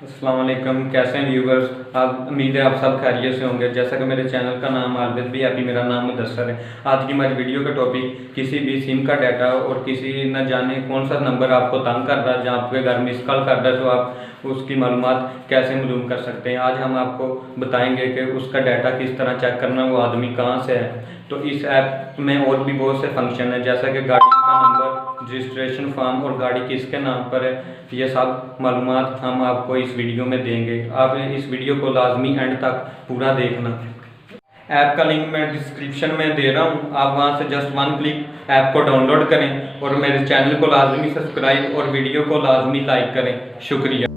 अस्सलाम वालेकुम, कैसे हैं व्यूवर्स। आप उम्मीद है आप सब खैरियत से होंगे। जैसा कि मेरे चैनल का नाम आलविद भी हैप्पी, मेरा नाम मुदस्सर है। आज की हमारी वीडियो का टॉपिक किसी भी सिम का डाटा और किसी न जाने कौन सा नंबर आपको तंग कर रहा है, जहाँ आपके घर मिस कॉल कर रहा है, तो आप उसकी मालूमात कैसे मालूम कर सकते हैं। आज हम आपको बताएंगे कि उसका डाटा किस तरह चेक करना, वो आदमी कहाँ से है। तो इस ऐप में और भी बहुत से फंक्शन है, जैसा कि गाड़ी का नंबर, रजिस्ट्रेशन फॉर्म और गाड़ी किसके नाम पर है, ये सब मालूमात हम आपको इस वीडियो में देंगे। आप इस वीडियो को लाजमी एंड तक पूरा देखना। ऐप का लिंक मैं डिस्क्रिप्शन में दे रहा हूँ, आप वहाँ से जस्ट वन क्लिक ऐप को डाउनलोड करें और मेरे चैनल को लाजमी सब्सक्राइब और वीडियो को लाजमी लाइक करें। शुक्रिया।